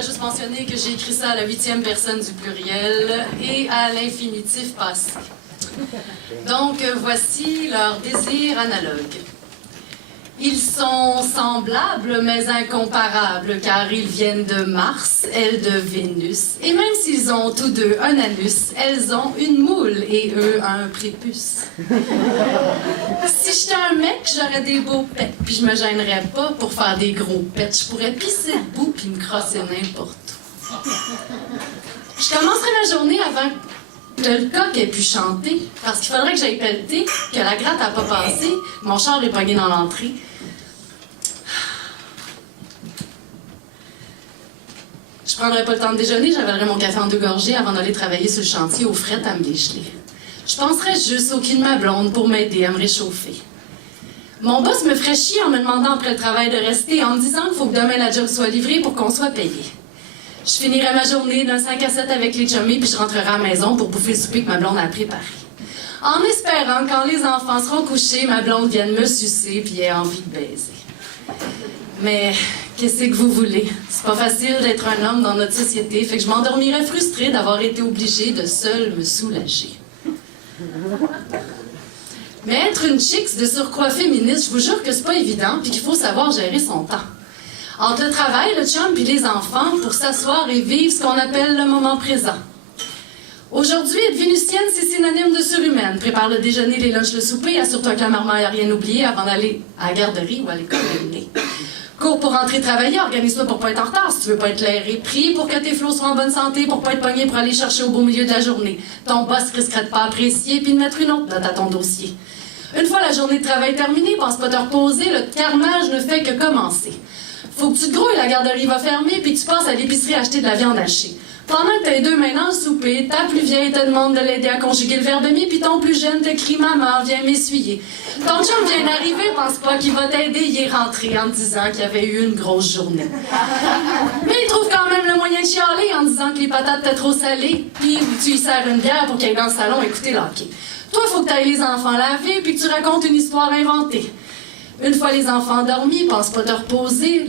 fais juste mentionner que j'ai écrit ça à la 8e personne du pluriel et à l'infinitif passé. Donc, voici leur désir analogue. Ils sont semblables, mais incomparables, car ils viennent de Mars, elle de Vénus. Et même s'ils ont tous deux un anus, elles ont une moule et eux un prépuce. Si j'étais un mec, j'aurais des beaux pets, puis je me gênerais pas pour faire des gros pets. Je pourrais pisser debout puis me crosser n'importe où. Je commencerai ma journée avant que le coq ait pu chanter, parce qu'il faudrait que j'aille pelleter, que la gratte n'a pas passé, mon char est pogné dans l'entrée. Je prendrais pas le temps de déjeuner, j'avalerais mon café en 2 gorgées avant d'aller travailler sur le chantier aux frettes à me dégeler. Je penserais juste au cul de ma blonde pour m'aider à me réchauffer. Mon boss me ferait chier en me demandant après le travail de rester, en me disant qu'il faut que demain la job soit livrée pour qu'on soit payé. Je finirais ma journée d'un 5 à 7 avec les chummies, puis je rentrerai à la maison pour bouffer le souper que ma blonde a préparé. En espérant, quand les enfants seront couchés, ma blonde vienne me sucer puis ait envie de baiser. Mais qu'est-ce que vous voulez? C'est pas facile d'être un homme dans notre société, fait que je m'endormirais frustrée d'avoir été obligée de seule me soulager. Mais être une chicks de surcroît féministe, je vous jure que c'est pas évident puis qu'il faut savoir gérer son temps. Entre le travail, le chum puis les enfants, pour s'asseoir et vivre ce qu'on appelle le moment présent. Aujourd'hui, être vénusienne, c'est synonyme de surhumaine. Prépare le déjeuner, les lunchs, le souper, assure-toi que la maman n'a rien oublié avant d'aller à la garderie ou à l'école de l'année. Cours pour rentrer travailler, organise-toi pour pas être en retard si tu veux pas être l'airé. Prie pour que tes flots soient en bonne santé, pour pas être pogné pour aller chercher au beau milieu de la journée. Ton boss risquerait de pas apprécier puis de mettre une autre note à ton dossier. Une fois la journée de travail terminée, pense pas te reposer, le carnage ne fait que commencer. Faut que tu te grouilles, la garderie va fermer, puis tu passes à l'épicerie acheter de la viande hachée. Pendant que t'as les deux mains dans le souper, ta plus vieille te demande de l'aider à conjuguer le verbe aimer, puis ton plus jeune te crie « Maman, viens m'essuyer ». Ton chum vient d'arriver, pense pas qu'il va t'aider, il est rentré en te disant qu'il avait eu une grosse journée. Mais il trouve quand même le moyen de chialer en disant que les patates étaient trop salées, puis tu lui sers une bière pour qu'il aille dans le salon écouter l'hockey. Toi, faut que t'ailles les enfants laver, puis que tu racontes une histoire inventée. Une fois les enfants endormis, pense pas te reposer.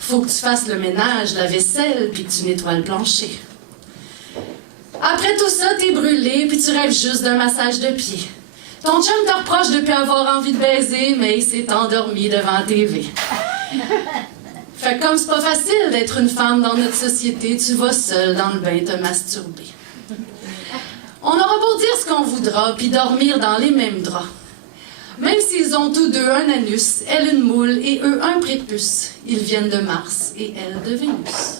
Faut que tu fasses le ménage, la vaisselle, puis que tu nettoies le plancher. Après tout ça, t'es brûlé, puis tu rêves juste d'un massage de pied. Ton chum te reproche de plus avoir envie de baiser, mais il s'est endormi devant la TV. Fait que comme c'est pas facile d'être une femme dans notre société, tu vas seule dans le bain te masturber. On aura beau dire ce qu'on voudra, puis dormir dans les mêmes draps. Même s'ils ont tous deux un anus, elle une moule et eux un prépuce, ils viennent de Mars et elle de Vénus.